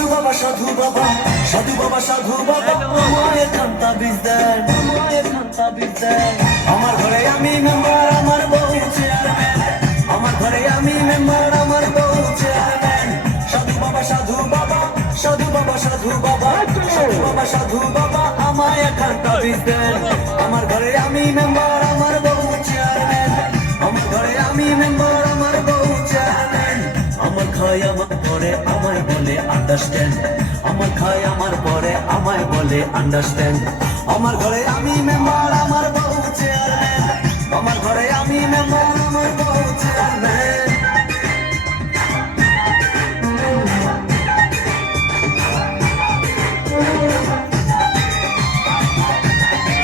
সাধু বাবা সাধু বাবা সাধু বাবা সাধু বাবা আমায় খান্তা বীজ দেন, আমায় খান্তা বীজ দেন। আমার ঘরে আমি মেম্বার, আমার বউ চেয়ারম্যান, আমার ঘরে আমি মেম্বার, আমার বউ চেয়ারম্যান। সাধু বাবা সাধু বাবা সাধু বাবা সাধু বাবা সাধু বাবা সাধু বাবা আমায় খান্তা বীজ দেন। আমার ঘরে আমি মেম্বার, আমার বউ চেয়ারম্যান, আমার ঘরে আমি মেম্বার, আমার বউ চেয়ারম্যান। আমার খায় আমার পরে আমায় বলে আন্ডারস্ট্যান্ড, আমার খায় আমার পরে আমায় বলে আন্ডারস্ট্যান্ড। আমার ঘরে আমি মেম্বার,